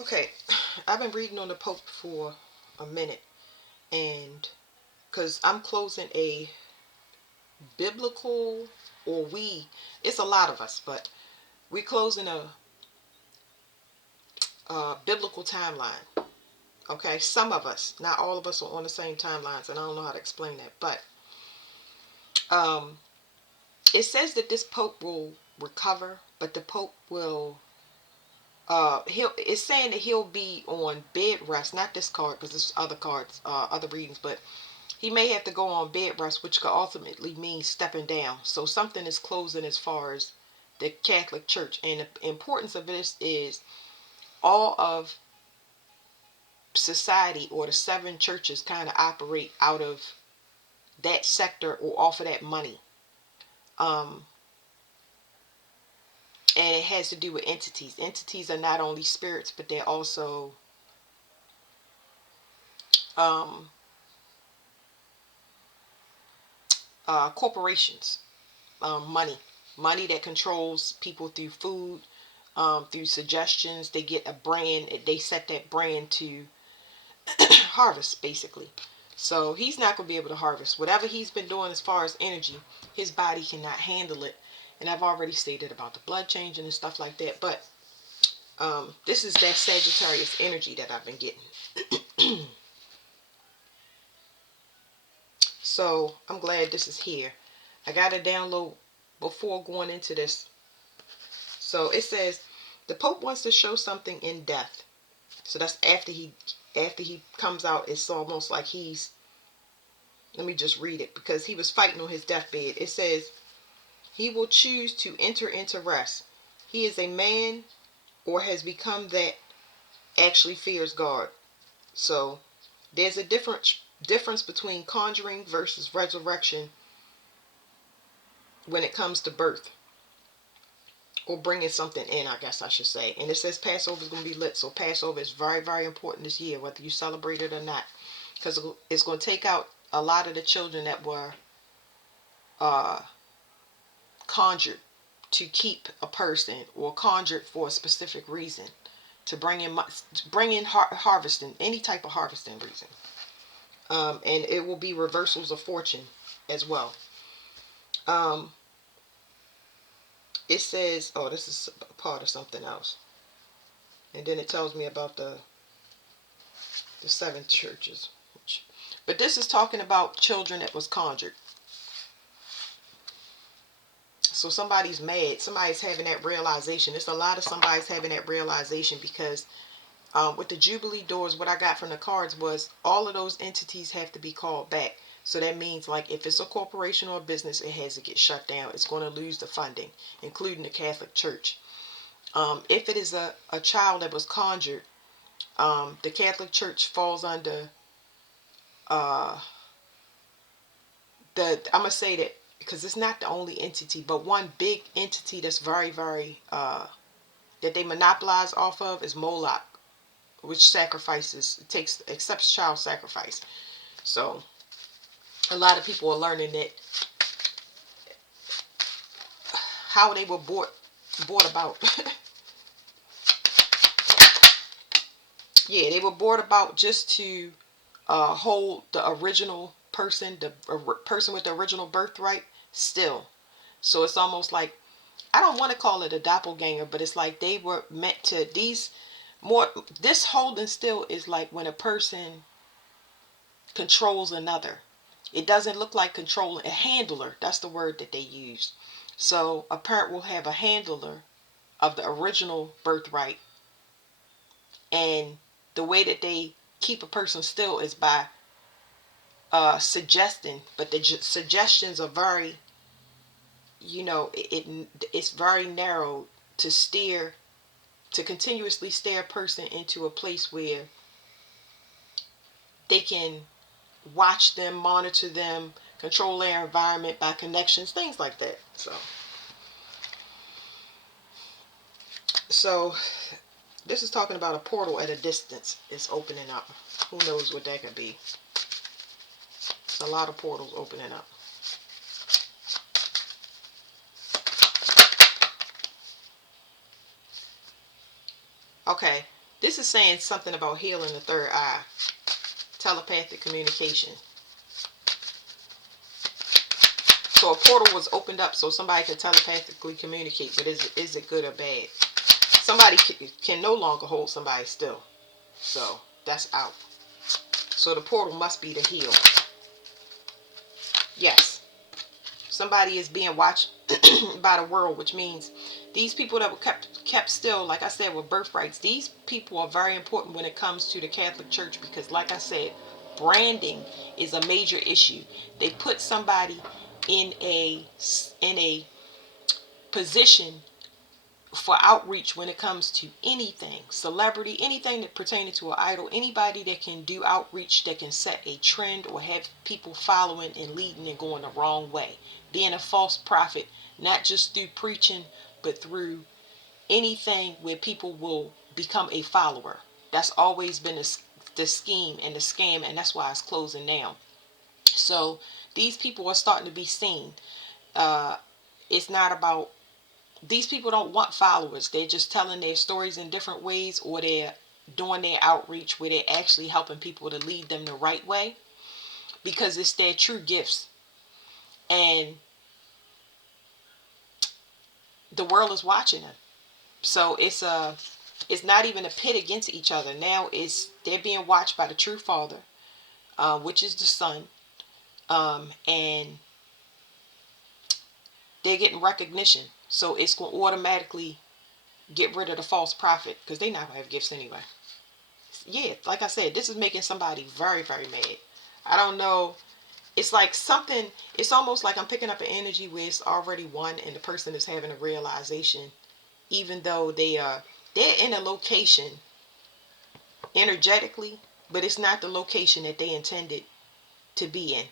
Okay, I've been reading on the Pope for a minute, and because I'm closing a biblical, or it's a lot of us, but we closing a biblical timeline. Okay, some of us, not all of us, are on the same timelines, and I don't know how to explain that, but um, it says that this Pope will recover, but the Pope will. It's saying that he'll be on bed rest, not this card, because there's other cards, other readings, but he may have to go on bed rest, which could ultimately mean stepping down. So something is closing as far as the Catholic Church. And the importance of this is all of society, or the seven churches, kind of operate out of that sector or off of that money. Um, and it has to do with entities. Entities are not only spirits, but they're also um, corporations, money that controls people through food, through suggestions. They get a brand, they set that brand to harvest, basically. So he's not going to be able to harvest. Whatever he's been doing as far as energy, his body cannot handle it. And I've already stated about the blood changing and stuff like that. But this is that Sagittarius energy that I've been getting. So I'm glad this is here. I got to download before going into this. So it says the Pope wants to show something in death. So that's after he comes out. It's almost like he's, let me just read it, because he was fighting on his deathbed. It says he will choose to enter into rest. He is a man, or has become that, actually fears God. So there's a difference between conjuring versus resurrection when it comes to birth, or bringing something in, I guess I should say. And it says Passover is going to be lit. So Passover is very, very important this year, whether you celebrate it or not, because it's going to take out a lot of the children that were uh, conjured to keep a person, or conjured for a specific reason, to bring in harvesting, any type of harvesting reason. And it will be reversals of fortune as well. Um, it says, oh, this is part of something else, and then it tells me about the seven churches. But this is talking about children that was conjured. So somebody's mad. Somebody's having that realization. It's a lot of somebody's having that realization, because with the Jubilee doors, what I got from the cards was all of those entities have to be called back. So that means, like, if it's a corporation or a business, it has to get shut down. It's going to lose the funding, including the Catholic Church. If it is a child that was conjured, the Catholic Church falls under uh, I'm gonna say that because it's not the only entity, but one big entity that's very, very that they monopolize off of is Moloch, which accepts child sacrifice. So a lot of people are learning that, how they were brought about. Yeah, they were brought about just to hold the original person, the person with the original birthright, still. So it's almost like, I don't want to call it a doppelganger, but it's like they were meant to, this holding still is like when a person controls another. It doesn't look like controlling a handler. That's the word that they use. So a parent will have a handler of the original birthright, and the way that they keep a person still is by suggesting, but the suggestions are very, it's very narrow, to continuously steer a person into a place where they can watch them, monitor them, control their environment by connections, things like that. So this is talking about a portal at a distance is opening up. Who knows what that could be? It's a lot of portals opening up. Okay, This is saying something about healing the third eye, telepathic communication. So a portal was opened up so somebody could telepathically communicate, but is it good or bad? Somebody can no longer hold somebody still. So that's out. So the portal must be to heal. Yes. Somebody is being watched by the world, which means these people that were kept still, like I said, with birthrights, these people are very important when it comes to the Catholic Church, because like I said, branding is a major issue. They put somebody in a position for outreach when it comes to anything, celebrity, anything that pertaining to an idol, anybody that can do outreach, that can set a trend or have people following and leading and going the wrong way, being a false prophet, not just through preaching, but through anything where people will become a follower. That's always been the scheme and the scam, and that's why it's closing down. So these people are starting to be seen. It's not about, these people don't want followers. They're just telling their stories in different ways, or they're doing their outreach where they're actually helping people to lead them the right way, because it's their true gifts. And the world is watching them. So it's not even a pit against each other. Now they're being watched by the true Father, which is the Son, and they're getting recognition. So it's going to automatically get rid of the false prophet, because they not going to have gifts anyway. Yeah, like I said, this is making somebody very, very mad. I don't know. It's like something, it's almost like I'm picking up an energy where it's already won and the person is having a realization, even though they're in a location energetically, but it's not the location that they intended to be in.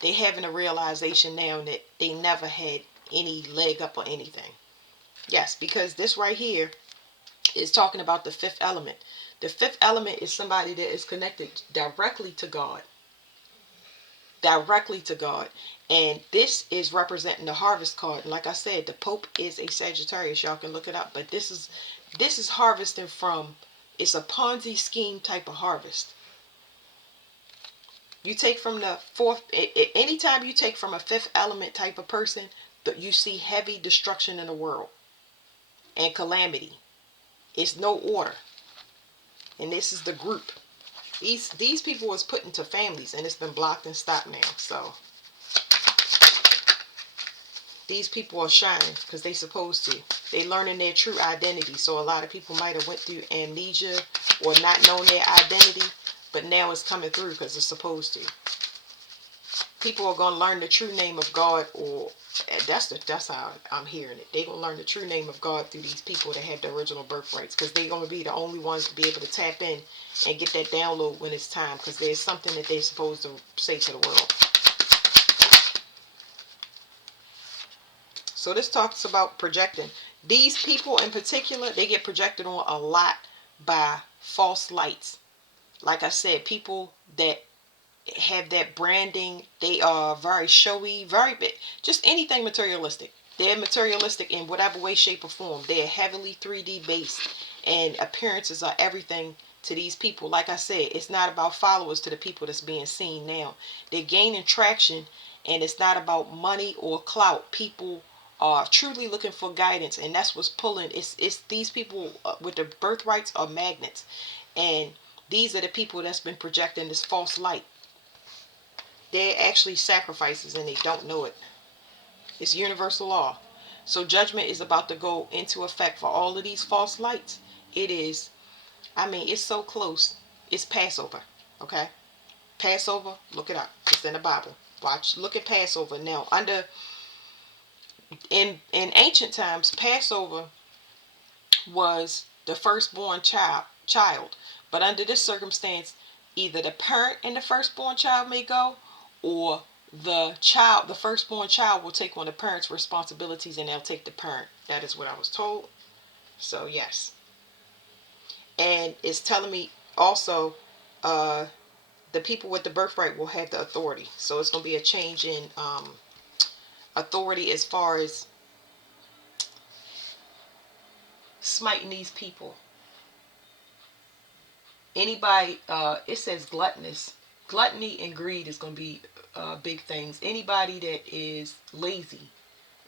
They having a realization now that they never had any leg up or anything. Yes, because this right here is talking about the fifth element. The fifth element is somebody that is connected directly to God. Directly to God. And this is representing the harvest card. And like I said, the Pope is a Sagittarius. Y'all can look it up. But this is harvesting from, it's a Ponzi scheme type of harvest. You take from the fourth, anytime you take from a fifth element type of person, you see heavy destruction in the world and calamity. It's no order. And this is the group. These people was put into families, and it's been blocked and stopped now. So these people are shining because they supposed to. They learning their true identity. So a lot of people might have went through amnesia or not knowing their identity, but now it's coming through because it's supposed to. People are going to learn the true name of God, or that's how I'm hearing it. They're going to learn the true name of God through these people that have the original birthrights, because they're going to be the only ones to be able to tap in and get that download when it's time, because there's something that they're supposed to say to the world. So this talks about projecting. These people in particular, they get projected on a lot by false lights. Like I said, people that have that branding, they are very showy, very big, just anything materialistic. They're materialistic in whatever way, shape, or form. They're heavily 3D based, and appearances are everything to these people. Like I said, it's not about followers to the people that's being seen now. They're gaining traction, and it's not about money or clout. People are truly looking for guidance, and that's what's pulling. It's these people with the birthrights are magnets, and these are the people that's been projecting this false light. They're actually sacrifices and they don't know it. It's universal law. So judgment is about to go into effect for all of these false lights. It is, I mean, it's so close. It's Passover. Okay? Passover, look it up. It's in the Bible. Look at Passover. Now, in ancient times, Passover was the firstborn child. But under this circumstance, either the parent and the firstborn child may go, or the firstborn child will take on the parent's responsibilities and they'll take the parent. That is what I was told. So yes. And it's telling me also the people with the birthright will have the authority. So it's going to be a change in authority as far as smiting these people. Anybody, it says gluttonous. Gluttony and greed is going to be big things. Anybody that is lazy,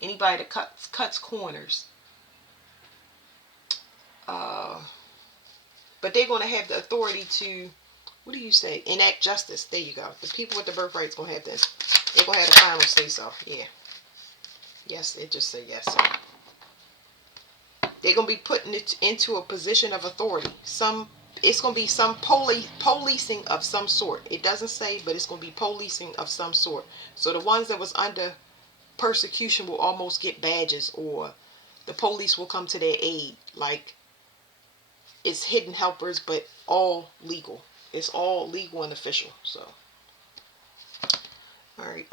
anybody that cuts corners, uh, but they're going to have the authority to, what do you say, enact justice. There you go. The people with the birthright going to have this. They're going to have the final say so. Yeah. Yes, it just said yes. They're going to be putting it into a position of authority. It's going to be some policing of some sort. It doesn't say, but it's going to be policing of some sort. So the ones that was under persecution will almost get badges, or the police will come to their aid. Like, it's hidden helpers, but all legal. It's all legal and official. So, all right.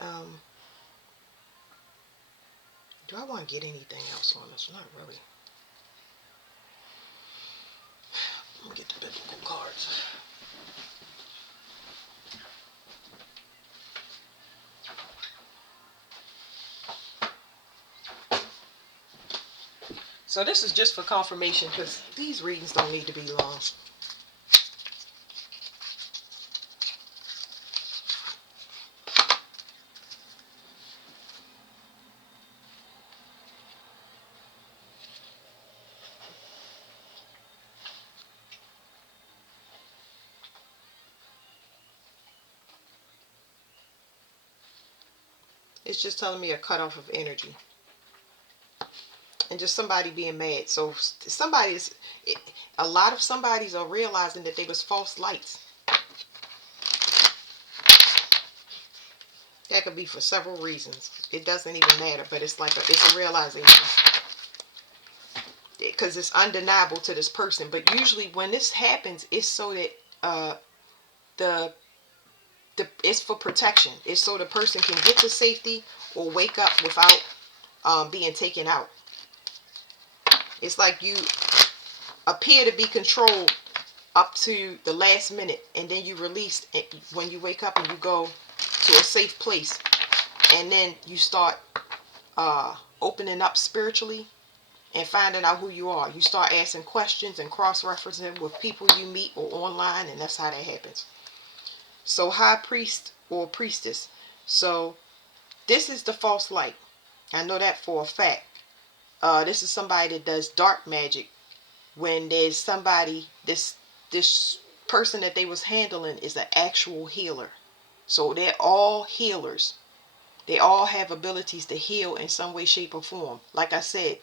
Do I want to get anything else on this? Not really. I'm gonna get the biblical cards. So this is just for confirmation, because these readings don't need to be long. It's just telling me a cutoff of energy. And just somebody being mad. So a lot of somebodies are realizing that they was false lights. That could be for several reasons. It doesn't even matter, but it's a realization. Because it's undeniable to this person. But usually when this happens, it's so that it's for protection. It's so the person can get to safety or wake up without being taken out. It's like you appear to be controlled up to the last minute, and then you release when you wake up and you go to a safe place, and then you start opening up spiritually and finding out who you are. You start asking questions and cross-referencing with people you meet or online, and that's how that happens. So high priest or priestess. So this is the false light. I know that for a fact. This is somebody that does dark magic. When there's somebody, this person that they was handling is an actual healer. So they're all healers. They all have abilities to heal in some way, shape, or form. Like I said,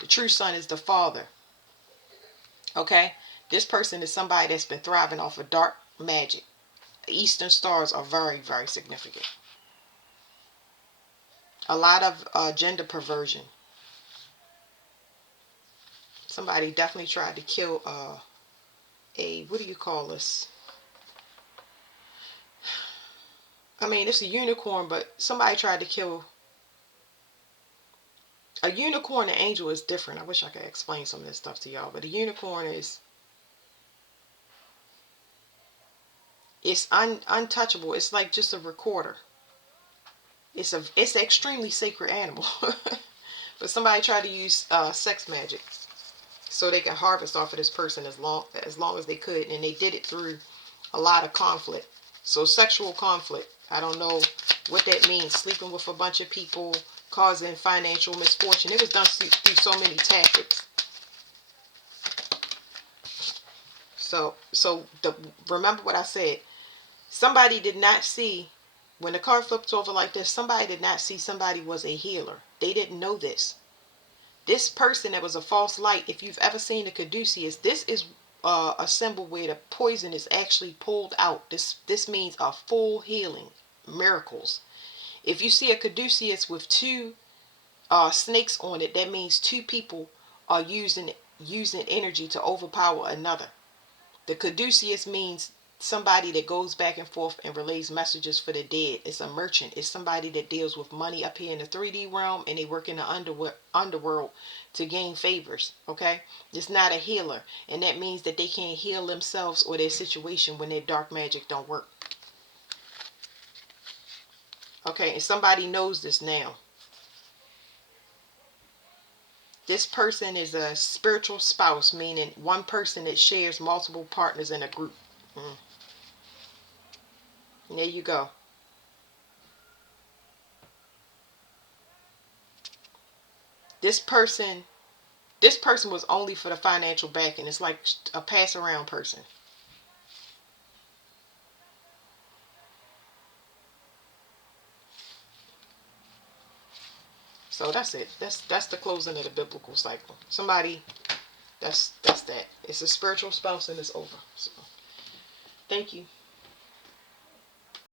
the true sun is the father. Okay? This person is somebody that's been thriving off of dark magic. Eastern stars are very, very significant. A lot of gender perversion. Somebody definitely tried to kill what do you call this? I mean, it's a unicorn, but somebody tried to kill a unicorn. And angel is different. I wish I could explain some of this stuff to y'all, but a unicorn it's untouchable. It's like just a recorder. It's an extremely sacred animal. But somebody tried to use sex magic so they could harvest off of this person as long as they could, and they did it through a lot of conflict. So sexual conflict. I don't know what that means. Sleeping with a bunch of people, causing financial misfortune. It was done through so many tactics. So remember what I said. Somebody did not see, when the card flipped over like this, somebody did not see somebody was a healer. They didn't know this. This person that was a false light, if you've ever seen a caduceus, this is a symbol where the poison is actually pulled out. This means a full healing, miracles. If you see a caduceus with two snakes on it, that means two people are using energy to overpower another. The caduceus means somebody that goes back and forth and relays messages for the dead. It's a merchant. It's somebody that deals with money up here in the 3D realm, and they work in the underworld to gain favors. Okay? It's not a healer, and that means that they can't heal themselves or their situation when their dark magic don't work. Okay? And somebody knows this now. This person is a spiritual spouse, meaning one person that shares multiple partners in a group. Mm. There you go. This person, this person was only for the financial backing. It's like a pass around person. So that's it. That's the closing of the biblical cycle. Somebody, that's that. It's a spiritual spouse and it's over. So thank you.